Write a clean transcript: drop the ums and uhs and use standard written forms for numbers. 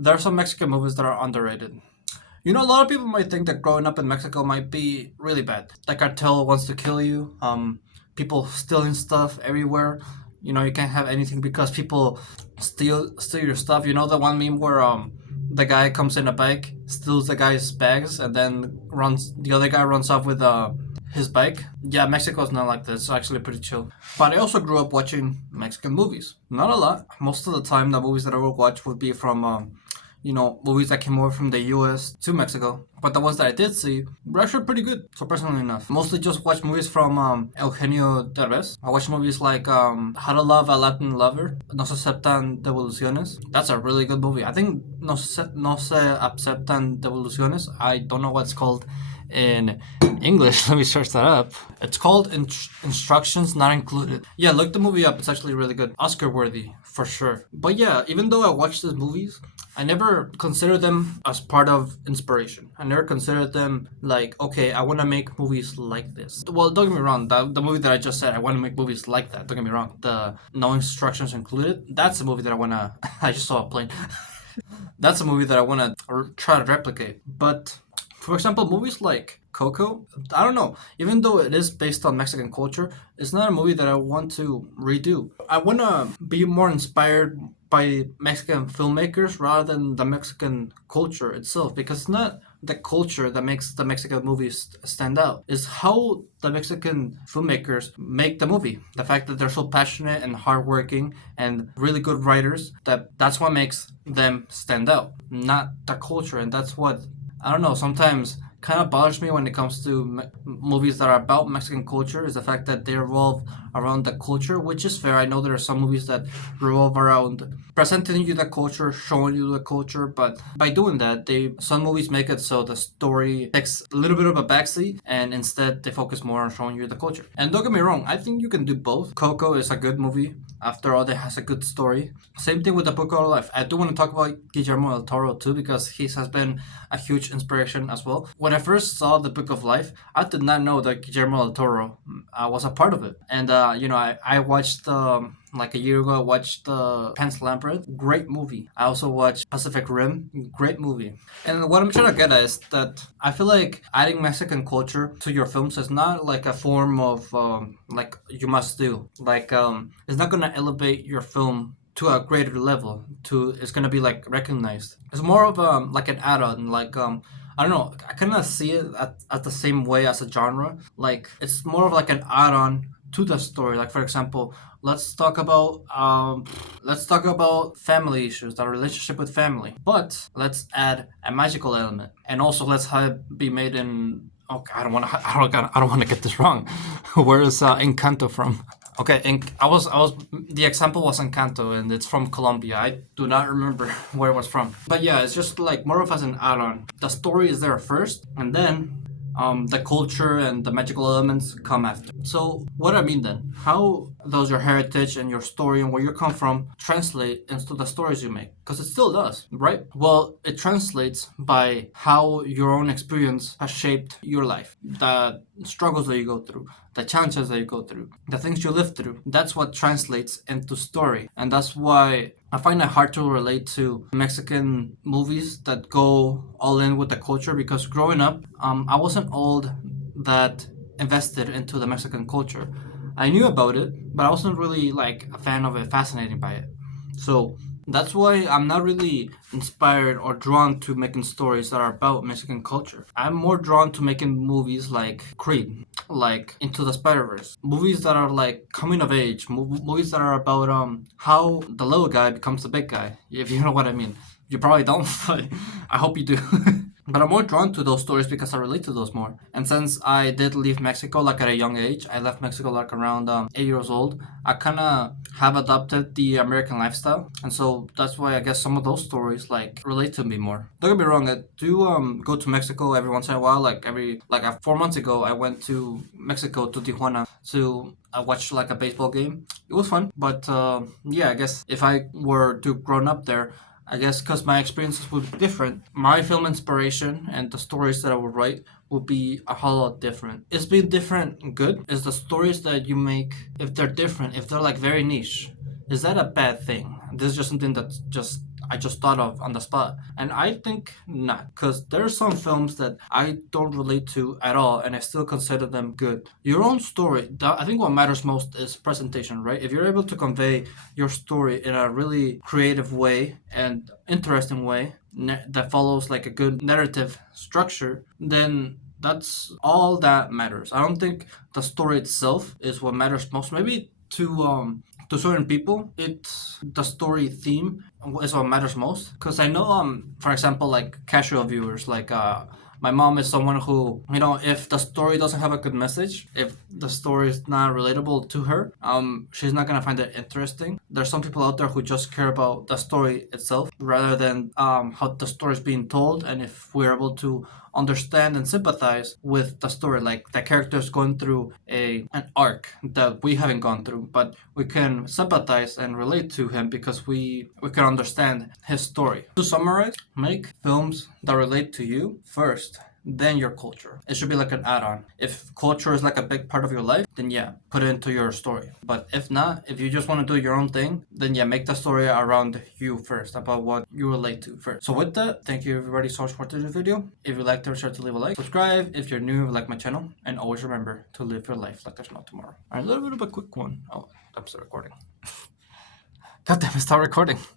there are some Mexican movies that are underrated. You know, a lot of people might think that growing up in Mexico might be really bad. The cartel wants to kill you. People stealing stuff everywhere. You know, you can't have anything because people steal your stuff. You know the one meme where the guy comes in a bike, steals the guy's bags, and then runs. The other guy runs off with his bike. Yeah, Mexico's not like this. It's actually pretty chill. But I also grew up watching Mexican movies. Not a lot. Most of the time, the movies that I would watch would be from movies that came over from the US to Mexico. But the ones that I did see were actually pretty good, surprisingly enough. Mostly just watch movies from Eugenio Derbez. I watch movies like How to Love a Latin Lover, No Se Aceptan Devoluciones. That's a really good movie. I think no se Aceptan Devoluciones. I don't know what it's called in English. Let me search that up. It's called Instructions Not Included. Yeah, look the movie up. It's actually really good. Oscar worthy, for sure. But yeah, even though I watched these movies, I never considered them as part of inspiration. I never considered them like, okay, I want to make movies like this. Well, don't get me wrong. The movie that I just said, I want to make movies like that. Don't get me wrong. The No Instructions Included, that's a movie that I want to... I just saw a plane. That's a movie that I want to try to replicate. But, for example, movies like Coco, I don't know. Even though it is based on Mexican culture, it's not a movie that I want to redo. I want to be more inspired by Mexican filmmakers rather than the Mexican culture itself, because it's not the culture that makes the Mexican movies stand out. It's how the Mexican filmmakers make the movie. The fact that they're so passionate and hardworking and really good writers, that's what makes them stand out, not the culture. And that's what, I don't know, sometimes kind of bothers me when it comes to movies that are about Mexican culture, is the fact that they revolve around the culture, which is fair. I know there are some movies that revolve around presenting you the culture, showing you the culture, but by doing that, some movies make it so the story takes a little bit of a backseat, and instead they focus more on showing you the culture. And don't get me wrong, I think you can do both. Coco is a good movie. After all, it has a good story. Same thing with The Book of Life. I do want to talk about Guillermo del Toro too, because he has been a huge inspiration as well. When I first saw The Book of Life, I did not know that Guillermo del Toro was a part of it. And I watched like a year ago, I watched Pan's Labyrinth. Great movie. I also watched Pacific Rim. Great movie. And what I'm trying to get at is that I feel like adding Mexican culture to your films is not like a form of like you must do. Like it's not gonna elevate your film to a greater level. It's gonna be like recognized. It's more of like an add-on. Like I don't know. I kind of see it at the same way as a genre. Like it's more of like an add-on to the story. Like for example, let's talk about family issues, the relationship with family, but let's add a magical element, and also let's have it be made in. Oh, I don't want to get this wrong. Where is Encanto from? Okay, the example was Encanto, and it's from Colombia. I do not remember where it was from. But yeah, it's just like more of as an add-on. The story is there first, and then the culture and the magical elements come after. So what I mean then, how does your heritage and your story and where you come from translate into the stories you make? Because it still does, right? Well, it translates by how your own experience has shaped your life, the struggles that you go through, the challenges that you go through, the things you live through. That's what translates into story. And that's why I find it hard to relate to Mexican movies that go all in with the culture, because growing up, I wasn't all that invested into the Mexican culture. I knew about it, but I wasn't really like a fan of it, fascinated by it. So that's why I'm not really inspired or drawn to making stories that are about Mexican culture. I'm more drawn to making movies like Creed, like Into the Spider-Verse. Movies that are like coming of age, movies that are about how the little guy becomes the big guy, if you know what I mean. You probably don't, but I hope you do. But I'm more drawn to those stories because I relate to those more. And since I did leave Mexico like at a young age, I left Mexico like around 8 years old. I kind of have adopted the American lifestyle, and so that's why I guess some of those stories like relate to me more. Don't get me wrong, I do go to Mexico every once in a while. 4 months ago, I went to Mexico to Tijuana to watch like a baseball game. It was fun, but yeah, I guess if I were to grown up there, I guess because my experiences would be different, my film inspiration and the stories that I would write would be a whole lot different. Is being different good? Is the stories that you make, if they're different, if they're like very niche, is that a bad thing? This is just something that's just I just thought of on the spot. And I think not, because there are some films that I don't relate to at all, and I still consider them good. Your own story, I think what matters most is presentation, right? If you're able to convey your story in a really creative way and interesting way that follows like a good narrative structure, then that's all that matters. I don't think the story itself is what matters most. Maybe to certain people, it's the story theme is what matters most. Because I know, for example, like casual viewers, like my mom is someone who, if the story doesn't have a good message, if the story is not relatable to her, she's not gonna find it interesting. There's some people out there who just care about the story itself rather than how the story is being told, and if we're able to understand and sympathize with the story, like the characters going through an arc that we haven't gone through, but we can sympathize and relate to him because we can understand his story. To summarize, make films that relate to you first, then your culture. It should be like an add-on. If culture is like a big part of your life, then yeah, put it into your story. But if not, if you just want to do your own thing, then yeah, make the story around you first, about what you relate to first. So with that, thank you everybody so much for this video. If you liked it, sure to leave a like. Subscribe if you're new, like my channel, and always remember to live your life like there's no tomorrow. Alright, a little bit of a quick one. Oh, I'm still recording. God damn it, stop recording.